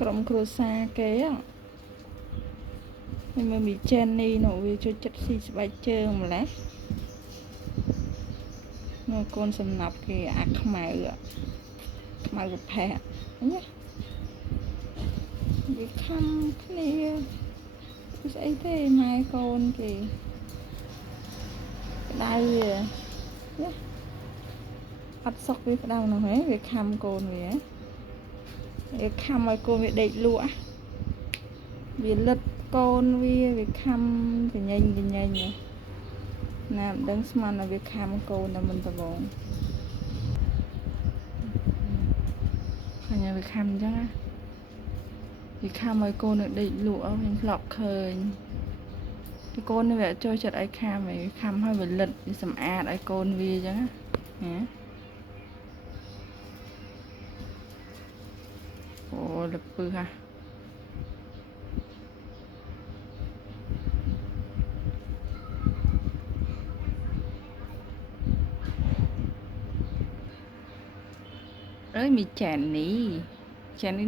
ក្រុមគ្រួសារគេមិនមានចេននេះនោះវាជួយចិត្តស៊ីស្បែកជើងម្លេះនៅកូនសំណាប់គេអាខ្មៅប្រផេះណាវាខំគ្នាស្អីទេម៉ែកូនគេដៅណាអត់សុកវាផ្ដៅនោះហ៎វាខំកូនវាខំឲ្យកូនវាដេកលក់វាលិតកូនវាខំកញ្ញេញណាមិនដឹងស្មានថាវាខំកូនតែមិនដំបងឃើញវាខំអញ្ចឹងណាវាខំឲ្យកូននៅដេកលក់ខ្ញុំធ្លាប់ឃើញតែកូននេះវាចូលចិត្តឲ្យខំឲ្យវាលិតវាសម្អាតឲ្យកូនវាអញ្ចឹងណាអូលពឹសហ่ะអើយមានចាននេះ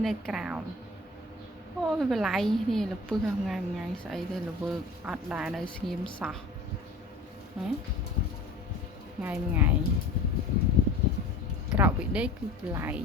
នៅក្រោមអូវាបល័យនេះលពឹសថ្ងៃស្អីទេលវើអត់ដែរនៅស្ងៀមសោះណាថ្ងៃក្រោកពីដេកគឺបល័យ